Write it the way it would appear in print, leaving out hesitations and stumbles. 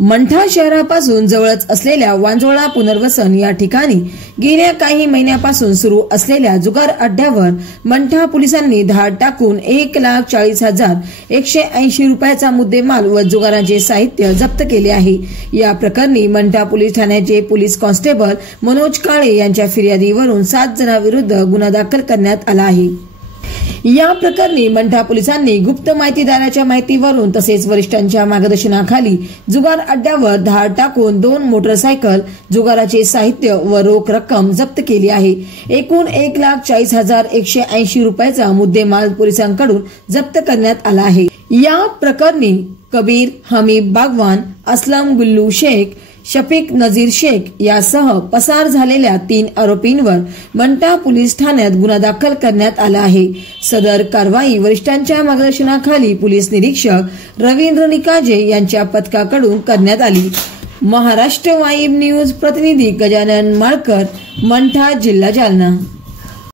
मंठा शहरापासून जवळच असलेल्या वांजोळा पुनर्वसन या ठिकाणी गेल्या काही महिन्यापासून सुरू असलेल्या जुगार अड्ड्यावर मंठा पोलिसांनी धाड टाकून 1,40,180 रुपयाचा मुद्देमाल व जुगारांचे साहित्य जप्त केले आहे। या प्रकरणी मंठा पोलीस ठाण्याचे पोलीस कॉन्स्टेबल मनोज काळे यांच्या फिर्यादीवरून 7 जणांविरुद्ध गुन्हा दाखल करण्यात आला आहे। या प्रकरणी मंठा पोलिसांनी गुप्त माहितीदाराच्या माहितीवरून तसेच वरिष्ठांच्या मार्गदर्शनाखाली जुगार अड्ड्यावर धाड टाकून 2 मोटरसायकल, जुगाराचे साहित्य व रोख रक्कम जप्त केली आहे। एकूण 1,40,180 रुपयाचा मुद्देमाल पोलिसांकडून जप्त करण्यात आला आहे। या प्रकरणी कबीर हमीद बागवान, असलम गुल्लू शेख, शफीक नजीर शेख यासह पसार झालेल्या 3 आरोपींवर मंठा पोलीस ठाण्यात गुन्हा दाखल करण्यात आला आहे। सदर कारवाई वरिष्ठांच्या मार्गदर्शनाखाली पोलीस निरीक्षक रवींद्र निकाजे यांच्या पथकाकडून करण्यात आली। महाराष्ट्र वाईब न्यूज प्रतिनिधी गजानन माळकर, मंठा, जिल्हा जालना।